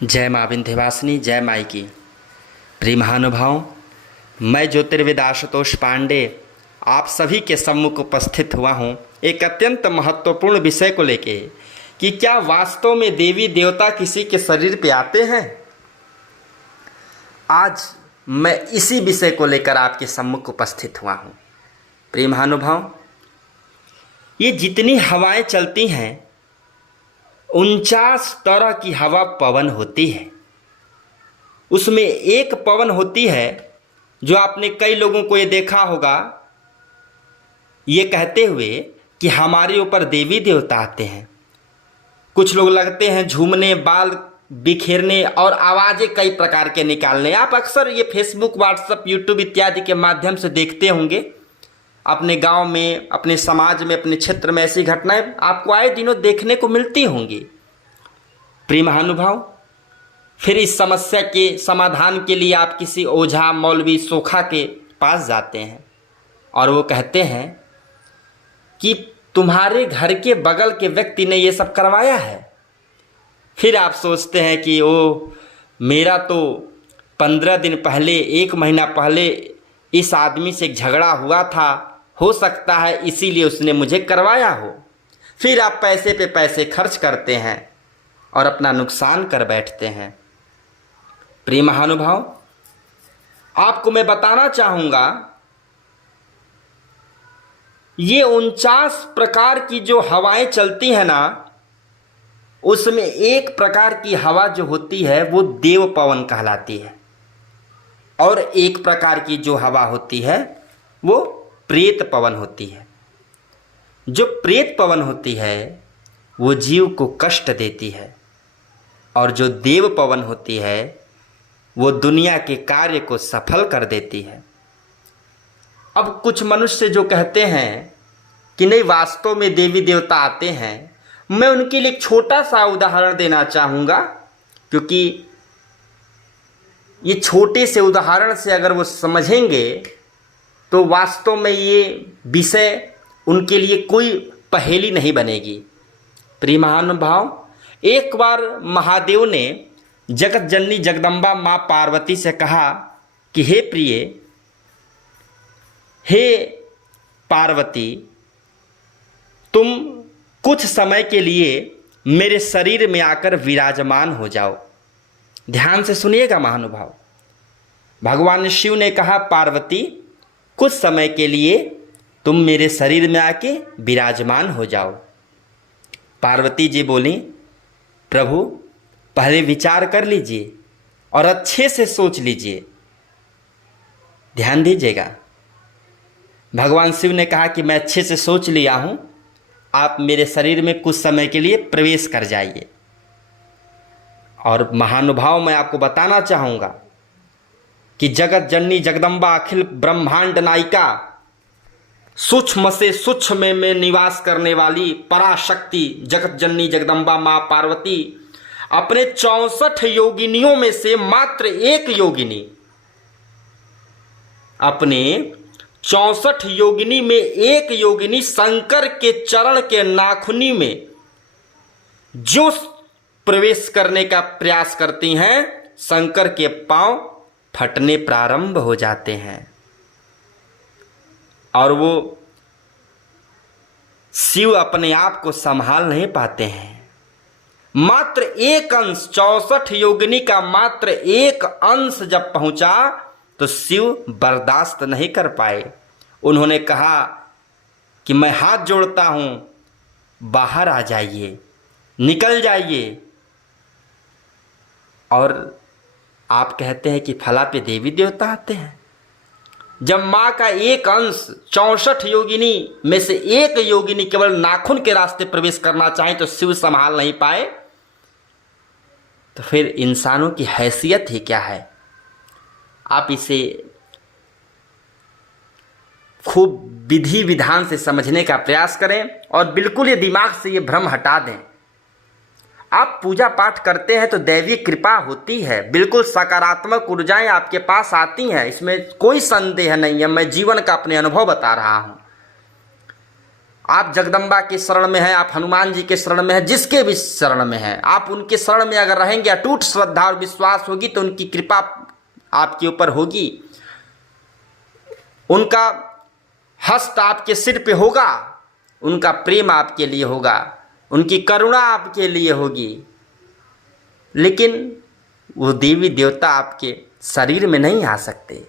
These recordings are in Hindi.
जय माँ विंध्यवासिनी, जय माई की। प्रिय महानुभाव, मैं ज्योतिर्विद आशुतोष पांडे आप सभी के सम्मुख उपस्थित हुआ हूँ एक अत्यंत महत्वपूर्ण विषय को लेके कि क्या वास्तव में देवी देवता किसी के शरीर पे आते हैं। आज मैं इसी विषय को लेकर आपके सम्मुख उपस्थित हुआ हूँ। प्रिय महानुभाव, ये जितनी हवाएं चलती हैं 49 तरह की हवा पवन होती है। उसमें एक पवन होती है जो आपने कई लोगों को ये देखा होगा ये कहते हुए कि हमारे ऊपर देवी देवता आते हैं। कुछ लोग लगते हैं झूमने, बाल बिखेरने और आवाज़ें कई प्रकार के निकालने। आप अक्सर ये फेसबुक, व्हाट्सएप, यूट्यूब इत्यादि के माध्यम से देखते होंगे। अपने गांव में, अपने समाज में, अपने क्षेत्र में ऐसी घटनाएं आपको आए दिनों देखने को मिलती होंगी। प्रिय महानुभाव, फिर इस समस्या के समाधान के लिए आप किसी ओझा, मौलवी, सोखा के पास जाते हैं और वो कहते हैं कि तुम्हारे घर के बगल के व्यक्ति ने ये सब करवाया है। फिर आप सोचते हैं कि ओ, मेरा तो 15 दिन पहले, 1 महीना पहले इस आदमी से झगड़ा हुआ था, हो सकता है इसीलिए उसने मुझे करवाया हो। फिर आप पैसे पे पैसे खर्च करते हैं और अपना नुकसान कर बैठते हैं। प्रिय महानुभाव, आपको मैं बताना चाहूँगा ये 49 प्रकार की जो हवाएं चलती हैं ना, उसमें एक प्रकार की हवा जो होती है वो देव पवन कहलाती है और एक प्रकार की जो हवा होती है वो प्रेत पवन होती है। जो प्रेत पवन होती है वो जीव को कष्ट देती है और जो देव पवन होती है वो दुनिया के कार्य को सफल कर देती है। अब कुछ मनुष्य जो कहते हैं कि नहीं, वास्तव में देवी देवता आते हैं, मैं उनके लिए एक छोटा सा उदाहरण देना चाहूँगा, क्योंकि ये छोटे से उदाहरण से अगर वो समझेंगे तो वास्तव में ये विषय उनके लिए कोई पहेली नहीं बनेगी। प्रिय महानुभाव, एक बार महादेव ने जगत जननी जगदम्बा माँ पार्वती से कहा कि हे प्रिय, हे पार्वती, तुम कुछ समय के लिए मेरे शरीर में आकर विराजमान हो जाओ। ध्यान से सुनिएगा महानुभाव। भगवान शिव ने कहा, पार्वती कुछ समय के लिए तुम मेरे शरीर में आके विराजमान हो जाओ। पार्वती जी बोली, प्रभु पहले विचार कर लीजिए और अच्छे से सोच लीजिए। ध्यान दीजिएगा। भगवान शिव ने कहा कि मैं अच्छे से सोच लिया हूँ, आप मेरे शरीर में कुछ समय के लिए प्रवेश कर जाइए। और महानुभाव, मैं आपको बताना चाहूँगा कि जगत जननी जगदम्बा अखिल ब्रह्मांड नायिका, सूक्ष्म से सूक्ष्म में निवास करने वाली पराशक्ति जगत जननी जगदम्बा माँ पार्वती अपने 64 योगिनियों में से मात्र एक योगिनी, अपने 64 योगिनी में एक योगिनी शंकर के चरण के नाखूनी में जो प्रवेश करने का प्रयास करती हैं, शंकर के पांव फटने प्रारंभ हो जाते हैं और वो शिव अपने आप को संभाल नहीं पाते हैं। मात्र एक अंश, 64 योगिनी का मात्र एक अंश जब पहुंचा तो शिव बर्दाश्त नहीं कर पाए। उन्होंने कहा कि मैं हाथ जोड़ता हूं, बाहर आ जाइए, निकल जाइए। और आप कहते हैं कि फला पे देवी देवता आते हैं। जब माँ का एक अंश 64 योगिनी में से एक योगिनी केवल नाखून के रास्ते प्रवेश करना चाहे तो शिव संभाल नहीं पाए, तो फिर इंसानों की हैसियत ही क्या है। आप इसे खूब विधि विधान से समझने का प्रयास करें और बिल्कुल ये दिमाग से ये भ्रम हटा दें। आप पूजा पाठ करते हैं तो दैवीय कृपा होती है, बिल्कुल सकारात्मक ऊर्जाएं आपके पास आती हैं, इसमें कोई संदेह नहीं है। मैं जीवन का अपने अनुभव बता रहा हूं। आप जगदम्बा के शरण में हैं, आप हनुमान जी के शरण में हैं, जिसके भी शरण में हैं, आप उनके शरण में अगर रहेंगे, अटूट श्रद्धा और विश्वास होगी तो उनकी कृपा आपके ऊपर होगी, उनका हस्त आपके सिर पे होगा, उनका प्रेम आपके लिए होगा, उनकी करुणा आपके लिए होगी। लेकिन वो देवी देवता आपके शरीर में नहीं आ सकते,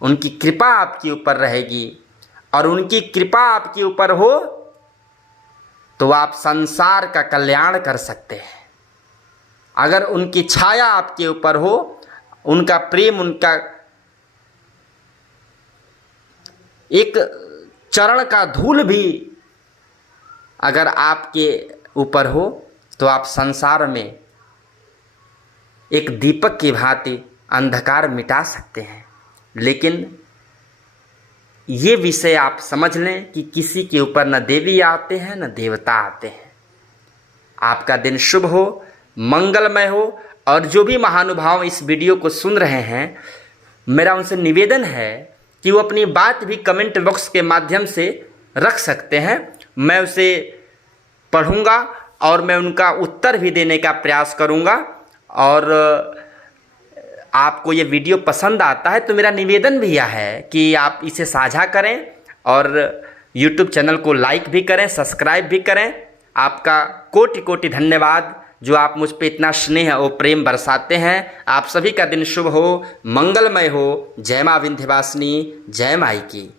उनकी कृपा आपके ऊपर रहेगी, और उनकी कृपा आपके ऊपर हो तो आप संसार का कल्याण कर सकते हैं। अगर उनकी छाया आपके ऊपर हो, उनका प्रेम, उनका एक चरण का धूल भी अगर आपके ऊपर हो तो आप संसार में एक दीपक की भांति अंधकार मिटा सकते हैं। लेकिन ये विषय आप समझ लें कि किसी के ऊपर न देवी आते हैं न देवता आते हैं। आपका दिन शुभ हो, मंगलमय हो, और जो भी महानुभाव इस वीडियो को सुन रहे हैं, मेरा उनसे निवेदन है कि वो अपनी बात भी कमेंट बॉक्स के माध्यम से रख सकते हैं। मैं उसे पढ़ूंगा और मैं उनका उत्तर भी देने का प्रयास करूंगा। और आपको ये वीडियो पसंद आता है तो मेरा निवेदन भी यह है कि आप इसे साझा करें और YouTube चैनल को लाइक भी करें, सब्सक्राइब भी करें। आपका कोटि कोटि धन्यवाद जो आप मुझ पे इतना स्नेह और प्रेम बरसाते हैं। आप सभी का दिन शुभ हो, मंगलमय हो। जय माँ विंध्यवासिनी, जय माई की।